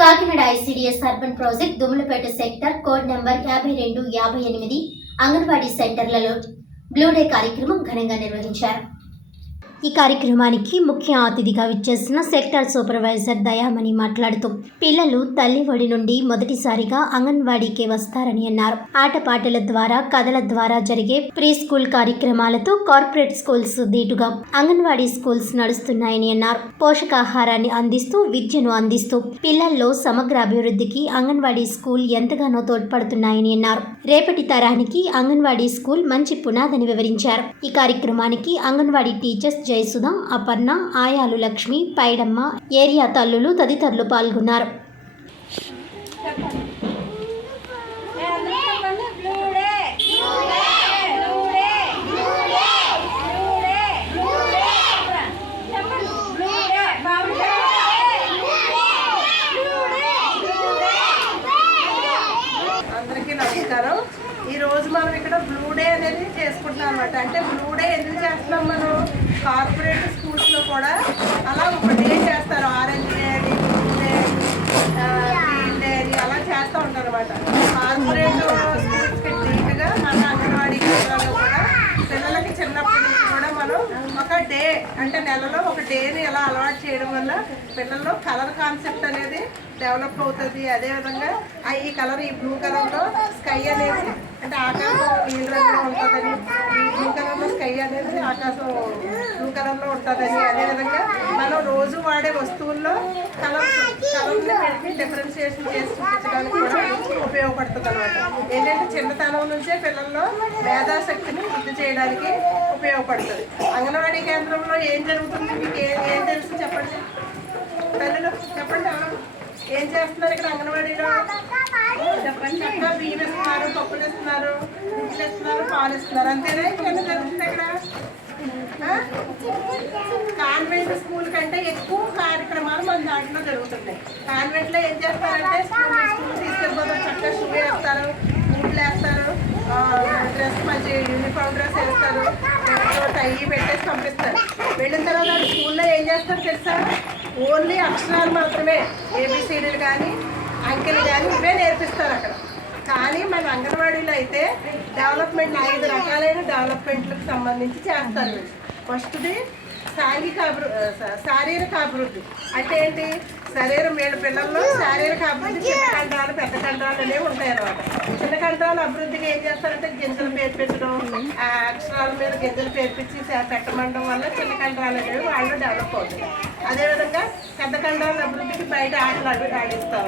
Kakinada ICDS urban project Dummulapeta sector code number యాభై రెండు యాభై ఎనిమిది అంగన్వాడీ సెంటర్లలో బ్లూ డే కార్యక్రమం ఘనంగా నిర్వహించారు. ఈ కార్యక్రమానికి ముఖ్య అతిథిగా విచ్చేసిన సెక్టార్ సూపర్వైజర్ దయామణి మాట్లాడుతూ పిల్లలు తల్లి ఒడి నుండి మొదటిసారిగా అంగన్వాడీకి వస్తారని అన్నారు. ఆటపాటల ద్వారా కథల ద్వారా జరిగే ప్రీ స్కూల్ కార్యక్రమాలతో కార్పొరేట్ స్కూల్స్ దీటుగా అంగన్వాడీ స్కూల్స్ నడుస్తున్నాయని అన్నారు. పోషకాహారాన్ని అందిస్తూ విద్యను అందిస్తూ పిల్లల్లో సమగ్ర అభివృద్ధికి అంగన్వాడీ స్కూల్ ఎంతగానో తోడ్పడుతున్నాయని అన్నారు. రేపటి తరానికి అంగన్వాడీ స్కూల్ మంచి పునాదని వివరించారు. ఈ కార్యక్రమానికి అంగన్వాడీ టీచర్స్ జయసుధ అపర్ణ ఆయాలు లక్ష్మి పైడమ్మ ఏరియా తల్లులు తదితరులు పాల్గొన్నారు. రోజు మనం ఇక్కడ బ్లూ డే అనేది చేసుకుంటున్నాం అనమాట అంటే బ్లూ డే ఎందుకు చేస్తున్నాం మనం? కార్పొరేట్ స్కూల్స్లో కూడా అలా ఒక డే చేస్తారు. ఆరెంజ్ డే అని బ్లూ డే గ్రీన్ డే అని అలా చేస్తూ ఉంటారు అనమాట కార్పొరేట్ స్కూల్స్కి మన అంగన్వాడీ కేంద్రాల్లో కూడా పిల్లలకి చిన్నప్పటి నుంచి కూడా మనం ఒక డే అంటే నెలలో ఒక డేని ఎలా అలవాటు చేయడం వల్ల పిల్లల్లో కలర్ కాన్సెప్ట్ అనేది డెవలప్ అవుతుంది. అదేవిధంగా ఆ ఈ కలర్ ఈ బ్లూ కలర్లో స్కై అనేది అంటే ఆకాశం నీల రంగులో ఉంటుందని బ్లూ కలర్లో స్కై అనేది ఆకాశం బ్లూ కలర్లో ఉంటుందని. అదేవిధంగా మనం రోజు వాడే వస్తువుల్లో కలర్ కలర్ని పెట్టి డిఫరెన్షియేషన్ చేసి చూపించడానికి కూడా ఉపయోగపడుతుంది అనమాట ఏంటంటే చిన్నతనం నుంచే పిల్లల్లో మేధాశక్తిని వృద్ధి చేయడానికి ఉపయోగపడుతుంది. అంగన్వాడీ కేంద్రంలో ఏం జరుగుతుంది? మీకు ఏం ఏం తెలుసు చెప్పండి? తల్లిలో చెప్పండి ఏం చేస్తున్నారు ఇక్కడ అంగన్వాడీలో? చక్కగా బియ్యం ఇస్తున్నారు పప్పులు ఇస్తున్నారు గుడ్లు ఇస్తున్నారు పాలు ఇస్తున్నారు అంతేనా ఇంకేం జరుగుతుంది ఇక్కడ? కాన్వెంట్ స్కూల్ కంటే ఎక్కువ కార్యక్రమాలు మన దాంట్లో జరుగుతున్నాయి కాన్వెంట్లో ఏం చేస్తారంటే స్కూల్ స్కూల్ తీసుకెళ్ళిపోతారు చక్కగా షూ వేస్తారు బూట్లు వేస్తారు డ్రెస్ మంచి యూనిఫామ్ డ్రెస్ వేస్తారు టై పెట్టేసి పంపిస్తారు. వెళ్ళిన తర్వాత స్కూల్లో ఏం చేస్తారు తెలుసా? ఓన్లీ అక్షరాలు మాత్రమే ఏబిసిడీలు కానీ అంకెలు కానీ ఇవే నేర్పిస్తారు అక్కడ. కానీ మన అంగన్వాడీలో అయితే డెవలప్మెంట్ ఐదు రకాలైన డెవలప్మెంట్లకు సంబంధించి చేస్తారు ఫస్ట్ది సాంఘిక అభివృద్ధి శారీరక అభివృద్ధి. అంటే ఏంటి? శరీరం ఏడు పిల్లల్లో శారీరక అభివృద్ధి చిన్న కండరాలు పెద్ద కండరాలు అనేవి ఉంటాయి అన్నమాట. చిన్న కండరాల అభివృద్ధికి ఏం చేస్తారంటే గింజలు పేర్పించడం ఆ అక్షరాల మీద గింజలు పేర్పించి పెట్టమండం పెట్టమండడం వల్ల చిన్న కండరాలు అనేవి వాళ్ళు డెవలప్ అవుతాయి. పెద్ద అభివృద్ధికి బయట ఆటలు అవి ఆడిస్తూ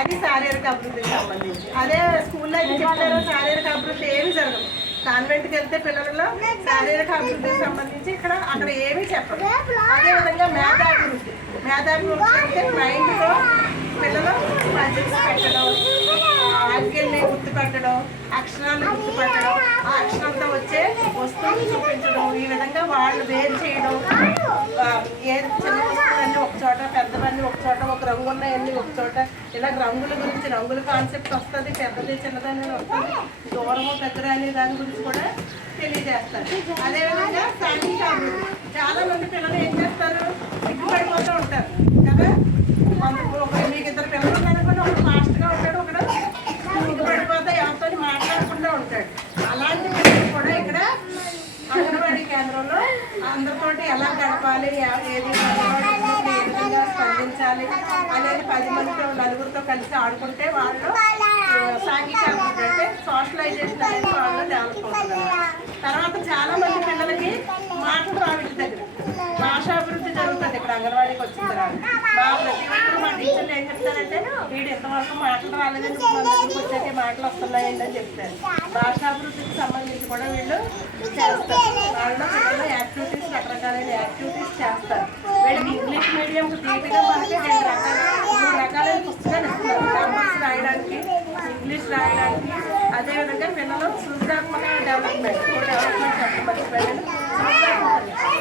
అది శారీరక అభివృద్ధికి సంబంధించి. అదే స్కూల్లో అయితే చెప్తారు శారీరక అభివృద్ధి ఏమి జరగదు. కాన్వెంట్కి వెళ్తే పిల్లలలో శారీరక అభివృద్ధికి సంబంధించి ఇక్కడ అక్కడ ఏమీ చెప్పరు. అదేవిధంగా మేధాభివృద్ధి. మేధాభివృద్ధి అంటే మైండ్లో పిల్లలు పజిల్స్ పెట్టడం అంకెల్ని గుర్తుపెట్టడం అక్షరాలను గుర్తుపెట్టడం ఆ అక్షరంతో వచ్చే చూపించడం ఈ విధంగా వాళ్ళు వేరు చేయడం ఏది ఏ చిన్న వస్తువులన్నీ ఒక చోట పెద్దవన్నీ ఒక చోట ఒక రంగు ఉన్నాయన్నీ ఒక చోట ఇలా రంగుల గురించి రంగుల కాన్సెప్ట్ వస్తుంది పెద్దది చిన్నదని వస్తుంది దూరము దగ్గర అనే దాని గురించి కూడా తెలియజేస్తారు. అదేవిధంగా సాంఘిక అభివృద్ధి చాలా మంది పిల్లలు ఏం చేస్తారు? సిగ్గుపడిపోతూ ఉంటారు కదా? కొంత ఒక మీకు ఇద్దరు పిల్లలు ఉన్నారనుకోండి ఒకడు ఫాస్ట్గా ఉంటాడు ఒకడు సిగ్గుపడిపోతే ఎవరితో మాట్లాడకుండా ఉంటాడు అలాంటి పిల్లలు కూడా ఇక్కడ అంగన్వాడీ కేంద్రంలో అందరితోటి ఎలా గడపాలి ఏది స్పందించాలి అనేది పది మందితో నలుగురితో కలిసి ఆడుకుంటే వాళ్ళు ఆ, సాంఘిక అంటే సోషలైజేషన్ అనేది వాళ్ళు డెవలప్ తర్వాత చాలా మంది పిల్లలకి మాటలు రావిడి దగ్గర భాషాభివృద్ధి జరుగుతుంది ఇక్కడ అంగన్వాడీకి వచ్చిన తర్వాత. మా ప్రతి ఒక్కరు మా టీచర్లు ఏం చెప్తారంటే వీడు ఇంతవరకు మాటలు రాలేదని వచ్చేసి మాటలు వస్తున్నాయండి అని చెప్తారు. భాషాభివృద్ధికి సంబంధించి కూడా వీళ్ళు చేస్తారు. వాళ్ళు పిల్లలు రకరకాలైన యాక్టివిటీస్ చేస్తారు. వీళ్ళకి ఇంగ్లీష్ మీడియం తీపిగా మనకి రెండు రకాల మూడు రకాలైన పుస్తకాలు ఇస్తున్నారు నెంబర్స్ రాయడానికి ఇంగ్లీష్ రాయడానికి. అదేవిధంగా పిల్లలు సృజనాత్మక డెవలప్మెంట్ డెవలప్మెంట్ చెప్పడం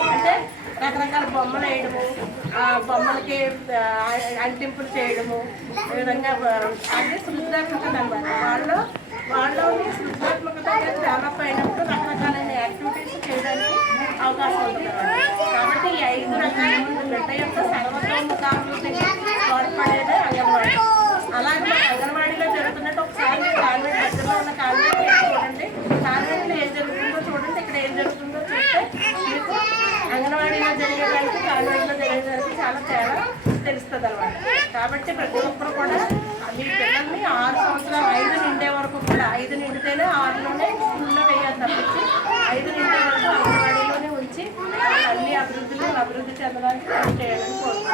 అంటే రకరకాల బొమ్మలు వేయడము ఆ బొమ్మలకి అంటింపులు చేయడము ఈ విధంగా ఆ, సృజనాత్మకత అనమాట వాళ్ళు వాళ్ళు సృజనాత్మకత డెవలప్ అయినప్పుడు కాబట్టి ఈ ఐదు రకాల బిడ్డ యొక్క సర్వతోముఖాభివృద్ధి తోడ్పడేదే అంగన్వాడీ అలాగే అంగన్వాడిలో జరుగుతున్నట్టు ఒకసారి మీరు కాన్వెంట్ దగ్గరలో ఉన్న కాన్వెంట్ చూడండి. కాన్వెంట్లో ఏం జరుగుతుందో చూడండి. ఇక్కడ ఏం జరుగుతుందో చూస్తే మీకు అంగన్వాడీలో జరిగేదానికి కాన్వెంట్లో జరిగేదానికి చాలా తేడా తెలుస్తుంది అనమాట కాబట్టి ప్రతి ఒక్కరు కూడా మీ పిల్లల్ని ఆరు సంవత్సరాలు ఐదు నిండే వరకు కూడా ఐదు నిండితేనే ఆరులోనే స్కూల్లో వేయాలి తప్పించి ఐదు నిండే వరకు చేయాలని కోరుకుంటున్నాను థ్యాంక్ యూ